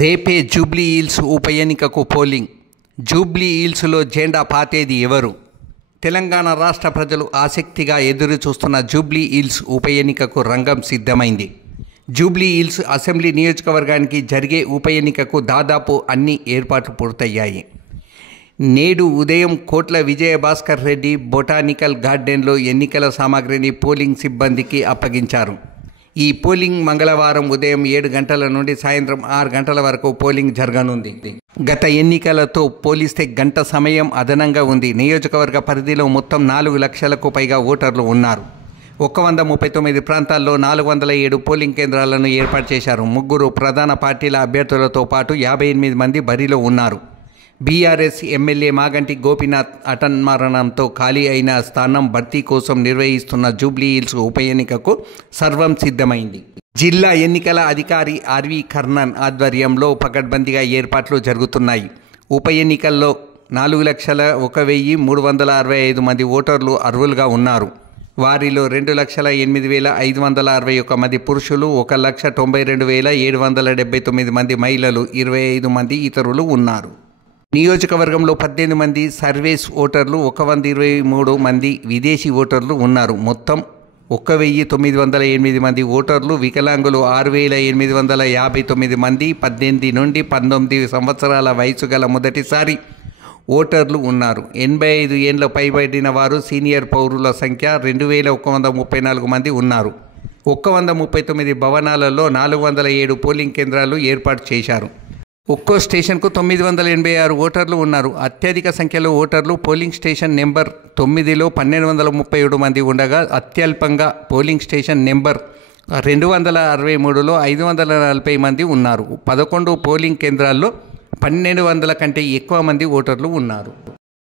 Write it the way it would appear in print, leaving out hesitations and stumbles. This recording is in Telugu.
రేపే జూబ్లీ హిల్స్ ఉప ఎన్నికకు పోలింగ్. జూబ్లీ హిల్స్లో జెండా పాతేది ఎవరు? తెలంగాణ రాష్ట్ర ప్రజలు ఆసక్తిగా ఎదురు చూస్తున్న జూబ్లీ హిల్స్ ఉప ఎన్నికకు రంగం సిద్ధమైంది. జూబ్లీ హిల్స్ అసెంబ్లీ నియోజకవర్గానికి జరిగే ఉప ఎన్నికకు దాదాపు అన్ని ఏర్పాట్లు పూర్తయ్యాయి. నేడు ఉదయం కోట్ల విజయభాస్కర్ రెడ్డి బొటానికల్ గార్డెన్లో ఎన్నికల సామాగ్రిని పోలింగ్ సిబ్బందికి అప్పగించారు. ఈ పోలింగ్ మంగళవారం ఉదయం 7 గంటల నుండి సాయంత్రం 6 గంటల వరకు పోలింగ్ జరగనుంది. గత ఎన్నికలతో పోలిస్తే గంట సమయం అదనంగా ఉంది. నియోజకవర్గ పరిధిలో మొత్తం 4 లక్షలకు పైగా ఓటర్లు ఉన్నారు. 139 ప్రాంతాల్లో 407 పోలింగ్ కేంద్రాలను ఏర్పాటు చేశారు. 3 ప్రధాన పార్టీల అభ్యర్థులతో పాటు 58 మంది బరిలో ఉన్నారు. బీఆర్ఎస్ ఎమ్మెల్యే మాగంటి గోపీనాథ్ అటన్మరణంతో ఖాళీ అయిన స్థానం భర్తీ కోసం నిర్వహిస్తున్న జూబ్లీ హిల్స్ ఉప ఎన్నికకు సర్వం సిద్ధమైంది. జిల్లా ఎన్నికల అధికారి ఆర్వి కర్ణన్ ఆధ్వర్యంలో పకడ్బందీగా ఏర్పాట్లు జరుగుతున్నాయి. ఉప ఎన్నికల్లో 4,01,365 మంది ఓటర్లు అర్హులుగా ఉన్నారు. వారిలో 2,08,561 మంది పురుషులు, 1,92,779 మంది మహిళలు, 25 మంది ఇతరులు ఉన్నారు. నియోజకవర్గంలో 18 మంది సర్వీస్ ఓటర్లు, 123 మంది విదేశీ ఓటర్లు ఉన్నారు. మొత్తం 1,908 మంది ఓటర్లు. వికలాంగులు 6,859 మంది 18 నుండి 19 సంవత్సరాల వయసు గల మొదటిసారి ఓటర్లు ఉన్నారు. 85 ఏళ్ల పైబడిన వారు సీనియర్ పౌరుల సంఖ్య 2,134 మంది ఉన్నారు. 139 భవనాలలో 407 పోలింగ్ కేంద్రాలు ఏర్పాటు చేశారు. ఒక్కో స్టేషన్కు 986 ఓటర్లు ఉన్నారు. అత్యధిక సంఖ్యలో ఓటర్లు పోలింగ్ స్టేషన్ నెంబర్ 9లో 1,237 మంది ఉండగా, అత్యల్పంగా పోలింగ్ స్టేషన్ నెంబర్ 263లో 540 మంది ఉన్నారు. 11 పోలింగ్ కేంద్రాల్లో 1,200 కంటే ఎక్కువ మంది ఓటర్లు ఉన్నారు.